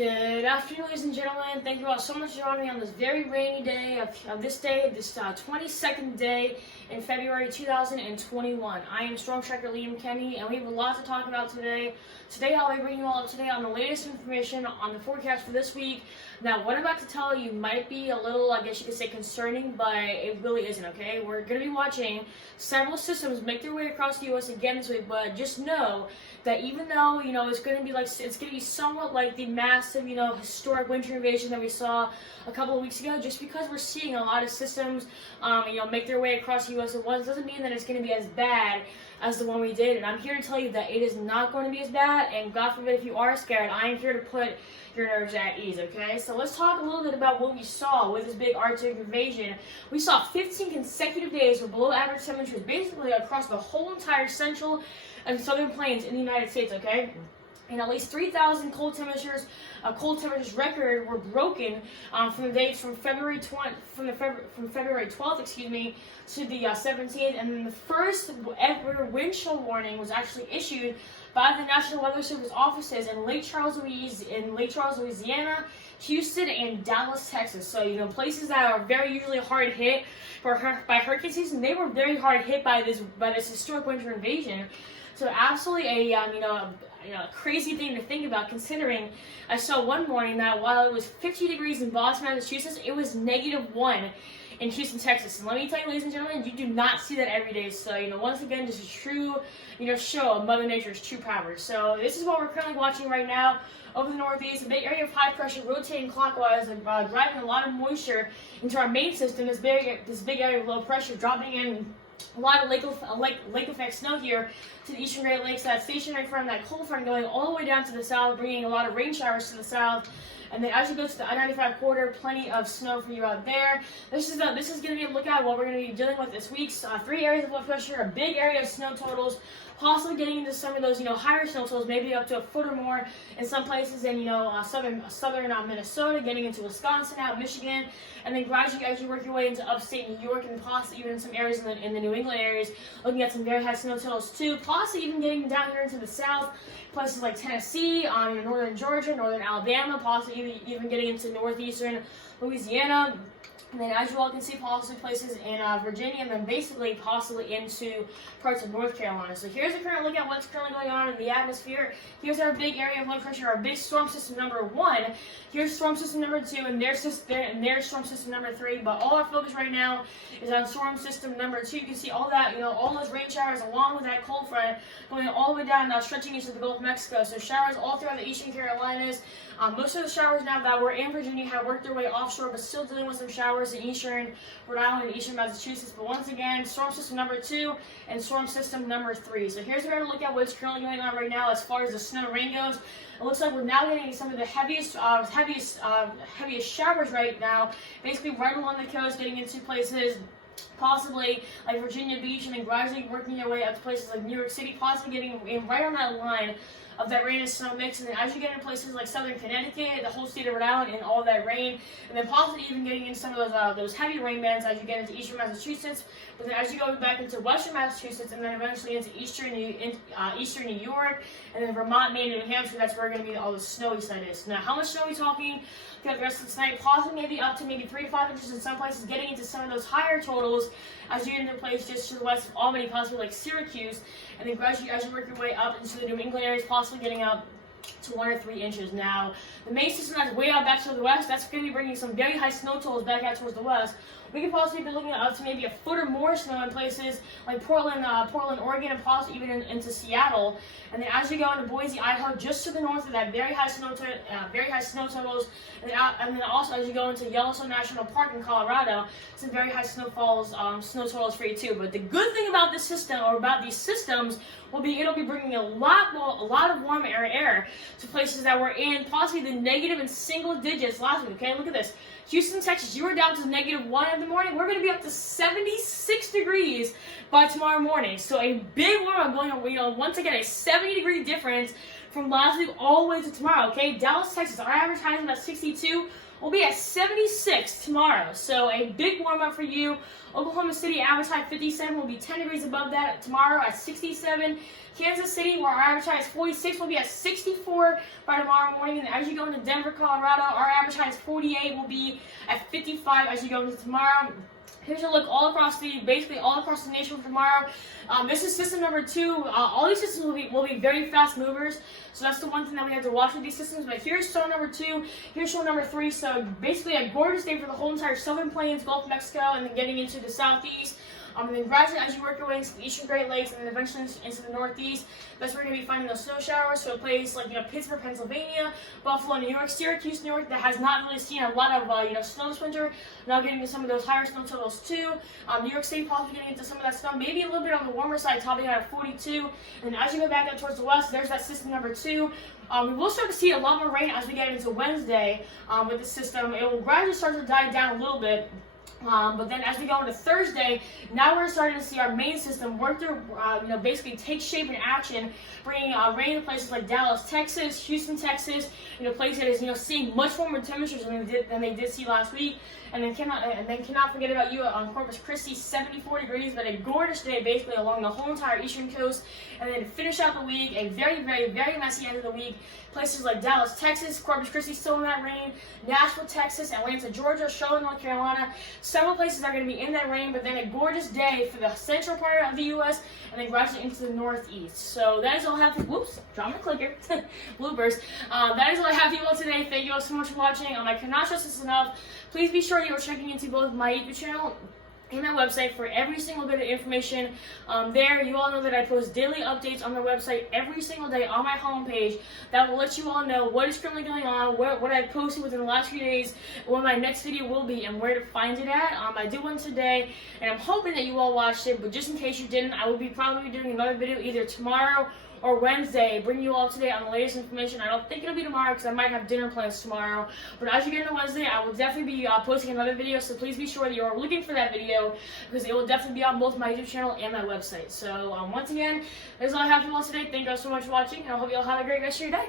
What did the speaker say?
Good afternoon, ladies and gentlemen. Thank you all so much for joining me on this very rainy day this 22nd day in February 2021. I am Storm Tracker Liam Kenny, and we have a lot to talk about today. Today, I'll be bringing you all up to date on the latest information on the forecast for this week. Now, what I'm about to tell you might be a little, I guess you could say, concerning, but it really isn't, okay? We're going to be watching several systems make their way across the U.S. again this week, but just know that even though, it's going to be somewhat like the massive, historic winter invasion that we saw a couple of weeks ago, just because we're seeing a lot of systems, make their way across the U.S. at once doesn't mean that it's going to be as bad as the one we did. And I'm here to tell you that it is not going to be as bad, and God forbid if you are scared, I am here to put your nerves at ease, okay? So let's talk a little bit about what we saw with this big Arctic invasion. We saw 15 consecutive days with below average temperatures basically across the whole entire central and southern plains in the United States, okay? And at least 3,000 cold temperatures record were broken from the dates from February 12th, to the 17th, and then the first ever wind chill warning was actually issued by the National Weather Service offices in Lake Charles, Louisiana, Houston, and Dallas, Texas. So, places that are very usually hard hit by hurricane season, they were very hard hit by this historic winter invasion. So absolutely a crazy thing to think about, considering I saw one morning that while it was 50 degrees in Boston, Massachusetts, it was -1 in Houston, Texas. And let me tell you, ladies and gentlemen, you do not see that every day. So, once again, just a true, show of Mother Nature's true power. So this is what we're currently watching right now over the Northeast. A big area of high pressure rotating clockwise and driving a lot of moisture into our main system. This big area of low pressure dropping in a lot of lake effect snow here to the eastern Great Lakes. That stationary front, that cold front going all the way down to the south, bringing a lot of rain showers to the south. And then as you go to the I-95 corridor, plenty of snow for you out there. This is going to be a look at what we're going to be dealing with this week. 3 areas of low pressure, a big area of snow totals, possibly getting into some of those, higher snow totals, maybe up to a foot or more in some places in, southern Minnesota, getting into Wisconsin, out Michigan, and then gradually as you work your way into upstate New York and possibly even in some areas in the New England areas, looking at some very high snow totals too, possibly even getting down here into the south, places like Tennessee, northern Georgia, northern Alabama, possibly even getting into northeastern Louisiana. And then as you all can see, possibly places in Virginia, and then basically possibly into parts of North Carolina. So here's a current look at what's currently going on in the atmosphere. Here's our big area of low pressure, our big storm system number 1. Here's storm system number 2, and there's storm system number 3. But all our focus right now is on storm system number 2. You can see all that, all those rain showers along with that cold front going all the way down, now stretching into the Gulf of Mexico. So showers all throughout the eastern Carolinas. Most of the showers now that were in Virginia have worked their way offshore, but still dealing with some showers in eastern Rhode Island and eastern Massachusetts. But once again, storm system number 2 and storm system number 3. So here's where to look at what's currently going on right now as far as the snow and rain goes. It looks like we're now getting some of the heaviest showers right now, basically right along the coast, getting into places possibly like Virginia Beach, and then gradually working your way up to places like New York City, possibly getting in right on that line of that rain and snow mix. And then as you get into places like southern Connecticut, the whole state of Rhode Island, and all that rain, and then possibly even getting in some of those heavy rain bands as you get into eastern Massachusetts. But then as you go back into western Massachusetts, and then eventually into eastern New York, and then Vermont, Maine, and New Hampshire, that's where going to be all the snowy side is. Now, how much snow are we talking throughout the rest of the night? Possibly maybe up to maybe 3 to 5 inches in some places, getting into some of those higher totals as you get into a place just to the west of Albany, possibly like Syracuse, and then gradually as you work your way up into the New England areas, possibly getting up to 1 or 3 inches. Now, the main system that's way out back to the west, that's going to be bringing some very high snow totals back out towards the west. We could possibly be looking at up to maybe a foot or more snow in places like Portland, Oregon, and possibly even into Seattle. And then as you go into Boise, Idaho, just to the north of that, very high snow totals. And then also as you go into Yellowstone National Park in Colorado, some very high snow totals for you too. But the good thing about this system, or about these systems, will be it'll be bringing a lot of warm air to places that were in possibly the negative and single digits last week. Okay, look at this. Houston, Texas, you were down to -1 in the morning. We're going to be up to 76 degrees by tomorrow morning. So a big warm up going on, once again, a 70-degree difference from last week all the way to tomorrow, okay? Dallas, Texas, our advertising at 62 will be at 76 tomorrow. So a big warm up for you. Oklahoma City advertised 57 will be 10 degrees above that tomorrow at 67. Kansas City, where our advertised 46, will be at 64 by tomorrow morning. And as you go into Denver, Colorado, our advertised 48 will be at 55 as you go into tomorrow. Here's a look all across basically all across the nation for tomorrow. This is system number 2. All these systems will be very fast movers. So that's the one thing that we have to watch with these systems. But here's storm number 2. Here's storm number 3. So basically a gorgeous day for the whole entire southern plains, Gulf of Mexico, and then getting into the southeast. And then gradually as you work your way into the eastern Great Lakes and then eventually into the northeast, that's where you're going to be finding those snow showers. So a place like Pittsburgh, Pennsylvania, Buffalo, New York, Syracuse, New York, that has not really seen a lot of snow this winter. Now getting into some of those higher snow totals too. New York State possibly getting into some of that snow, maybe a little bit on the warmer side, topping out at 42. And as you go back up towards the west, there's that system number 2. We will start to see a lot more rain as we get into Wednesday with the system. It will gradually start to die down a little bit. But then as we go into Thursday, now we're starting to see our main system work through, basically take shape and action, bringing rain to places like Dallas, Texas, Houston, Texas, places that is, seeing much warmer temperatures than they did see last week. And then cannot forget about you on Corpus Christi, 74 degrees, but a gorgeous day basically along the whole entire eastern coast. And then to finish out the week, a very, very, very messy end of the week. Places like Dallas, Texas, Corpus Christi still in that rain, Nashville, Texas, Atlanta, Georgia, Charlotte, North Carolina. Several places are going to be in that rain, but then a gorgeous day for the central part of the U.S. and then gradually into the northeast. So that is all I have. Whoops, dropped my clicker. Bloopers. That is all I have for you all today. Thank you all so much for watching. I cannot stress this enough. Please be sure you are checking into both my YouTube channel and my website for every single bit of information. There, you all know that I post daily updates on my website every single day on my homepage that will let you all know what is currently going on, what I posted within the last few days, when my next video will be, and where to find it at. I did one today, and I'm hoping that you all watched it, but just in case you didn't, I will be probably doing another video either tomorrow or Wednesday, bring you all today on the latest information. I don't think it'll be tomorrow because I might have dinner plans tomorrow. But as you get into Wednesday, I will definitely be posting another video. So please be sure that you are looking for that video because it will definitely be on both my YouTube channel and my website. So once again, that's all I have for you all today. Thank you all so much for watching, and I hope you all have a great rest of your day.